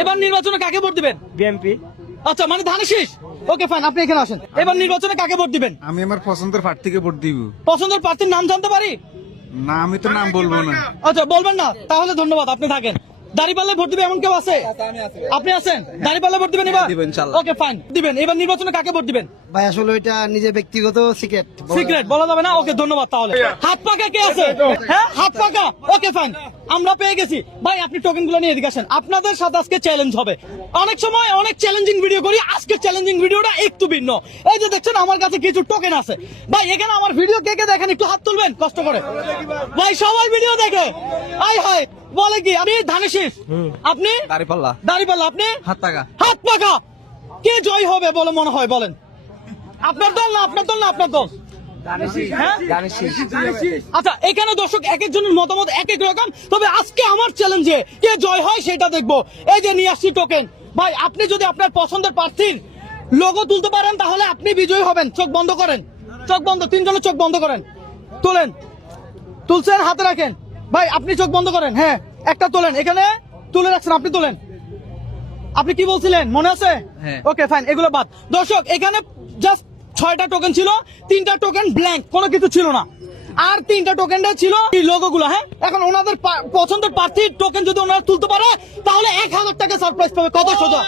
এবার নির্বাচনে কাকে ভোট দিবেন? বিএমপি। আচ্ছা, মানে ধানের শীষ। ওকে ফাইন, আপনি এখানে আসেন। এবার নির্বাচনে কাকে ভোট দিবেন? আমি আমার পছন্দের প্রার্থীকে ভোট দিব। পছন্দের প্রার্থীর নাম জানতে পারি? না, আমি তো নাম বলবো না। আচ্ছা, বলবেন না, তাহলে ধন্যবাদ, আপনি থাকেন। দাঁড়িপাল্লায় ভোট দিবে এমন কেউ আছে? আপনি আছেন? দাঁড়িপাল্লায় ভোট দিবেন এবার? ওকে ফাইন, দিবেন। এবার নির্বাচনে কাকে ভোট দিবেন? ভাই আসলে ওইটা নিজের ব্যক্তিগত সিক্রেট। সিক্রেট বলা যাবে না? ওকে ধন্যবাদ। তাহলে হাত পাকা কে আছে? হ্যাঁ, হাত পাকা। ওকে ফাইন, আমরা পেয়ে গেছি। ভাই আপনি টোকেন গুলো নিয়ে এদিকে আসেন। আপনাদের সাথে আজকে চ্যালেঞ্জ হবে। অনেক সময় অনেক চ্যালেঞ্জিং ভিডিও করি, আজকে চ্যালেঞ্জিং ভিডিওটা একটু ভিন্ন। এই যে দেখছেন আমার কাছে কিছু টোকেন আছে। ভাই এখানে আমার ভিডিও কে কে দেখেন, একটু হাত তুলবেন কষ্ট করে। ভাই সবাই ভিডিও দেখে। আই হাই বলে কি, আমি ধানের শীষ, আপনি দাঁড়িপাল্লা। দাঁড়িপাল্লা, আপনি হাত পাকা। হাত পাকা। কে জয় হবে বলে মনে হয় বলেন? আপনার দল না আপনার দল না আপনার দল? হ্যাঁ? আচ্ছা, এখানে দর্শক এক একজনের মতামত এক এক রকম, তবে আজকে আমার চ্যালেঞ্জে কে জয় হয় সেটা দেখবো। এই যে নিয়ে আসছি টোকেন। ভাই আপনি যদি আপনার পছন্দের প্রার্থীর লোগো তুলতে পারেন তাহলে আপনি বিজয়ী হবেন। চোখ বন্ধ করেন, চোখ বন্ধ, তিনজনের চোখ বন্ধ করেন। তোলেন, তুলছেন, হাতে রাখেন। ভাই আপনি চোখ বন্ধ করেন। হ্যাঁ, একটা তোলেন, এখানে তুলে রাখছেন, আপনি তোলেন। আপনি কি বলছিলেন মনে আছে? ওকে ফাইন, এগুলো বাদ। দর্শক এখানে জাস্ট 6টা টোকেন ছিল, 3টা টোকেন ব্ল্যাঙ্ক, কোনো কিছু ছিল না। আর 3টা টোকেনটা ছিল এই লোগো গুলো। হ্যাঁ, এখন ওনাদের পছন্দের প্রার্থীর টোকেন যদি ওনারা তুলতে পারে তাহলে 1000 টাকা সারপ্রাইজ পাবে। কত সোজা।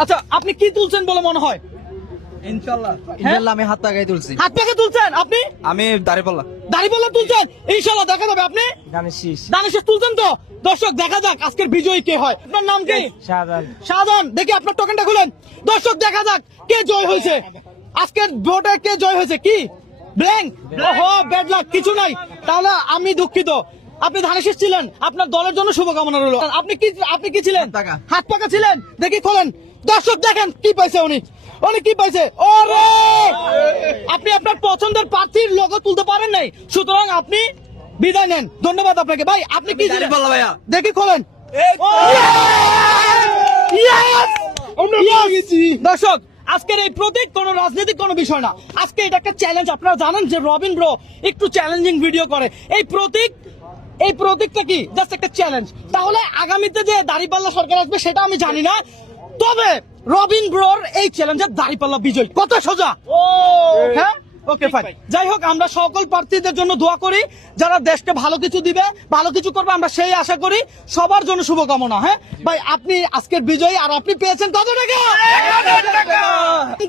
আচ্ছা, আপনি কি তুলছেন বলে মনে হয়? ইনশাআল্লাহ আমি হাত পাকাই তুলছি। হাত পাকে তুলছেন আপনি? আমি দাঁড়িপাল্লা। দাঁড়িপাল্লা তুলছেন? ইনশাআল্লাহ দেখা যাবে। আপনি ধানের শীষ। ধানের শীষ তুলছেন তো? দর্শক দেখা যাক আজকের বিজয়ী কে হয়। আপনার নাম কি? শাহজাহান। শাহজাহান, দেখি আপনার টোকেনটা খুলেন। দর্শক দেখা যাক কে জয় হয়েছে আজকের ভোটে, কে জয় হয়েছে। কি ব্ল্যাঙ্ক? ওহো, ব্যাড লাক, কিছু নাই। তাহলে আমি দুঃখিত। আপনি ধানের শীষ ছিলেন, আপনার দলের জন্য শুভকামনা রইল। আপনি কি ছিলেন? হাত পাকা ছিলেন। দেখি খোলেন। দর্শক দেখেন কি পাইছে উনি কি পাইছে। ওরে, আপনি আপনার পছন্দের প্রার্থীর লোগো তুলতে পারেন নাই, সুতরাং আপনি বিদায় নেন। ধন্যবাদ আপনাকে। ভাই আপনি কি ছিলেন? ভাইয়া দেখি খোলেন। দর্শক আজকের এই প্রতীক কোন রাজনৈতিক কোন বিষয় না, আজকে এটা একটা চ্যালেঞ্জ। আপনারা জানেন যে রবিন ব্রো একটু চ্যালেঞ্জিং ভিডিও করে। এই প্রতীকটা কি জাস্ট একটা চ্যালেঞ্জ। তাহলে আগামীতে যে দাঁড়িপাল্লা সরকার আসবে সেটা আমি জানি না, তবে রবিন ব্রোর এই চ্যালেঞ্জের দাঁড়িপাল্লা বিজয়। কত সোজা। হ্যাঁ, ওকে ফাইন। যাই হোক, আমরা সকল প্রার্থীদের জন্য দোয়া করি, যারা দেশকে ভালো কিছু দিবে, ভালো কিছু করবে, আমরা সেই আশা করি। সবার জন্য শুভকামনা। হ্যাঁ ভাই, আপনি আজকের বিজয়ী, আর আপনি পেয়েছেন কত টাকা?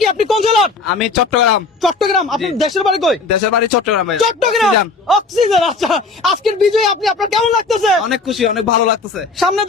কি আপনি কোন জেলার? আমি চট্টগ্রাম। চট্টগ্রাম। আপনার দেশের বাড়ি কই? দেশের বাড়ি চট্টগ্রাম। চট্টগ্রাম, অক্সিজেন। আচ্ছা, আজকের বিজয়ী আপনি, আপনার কেমন লাগতেছে? অনেক খুশি, অনেক ভালো লাগতেছে। সামনে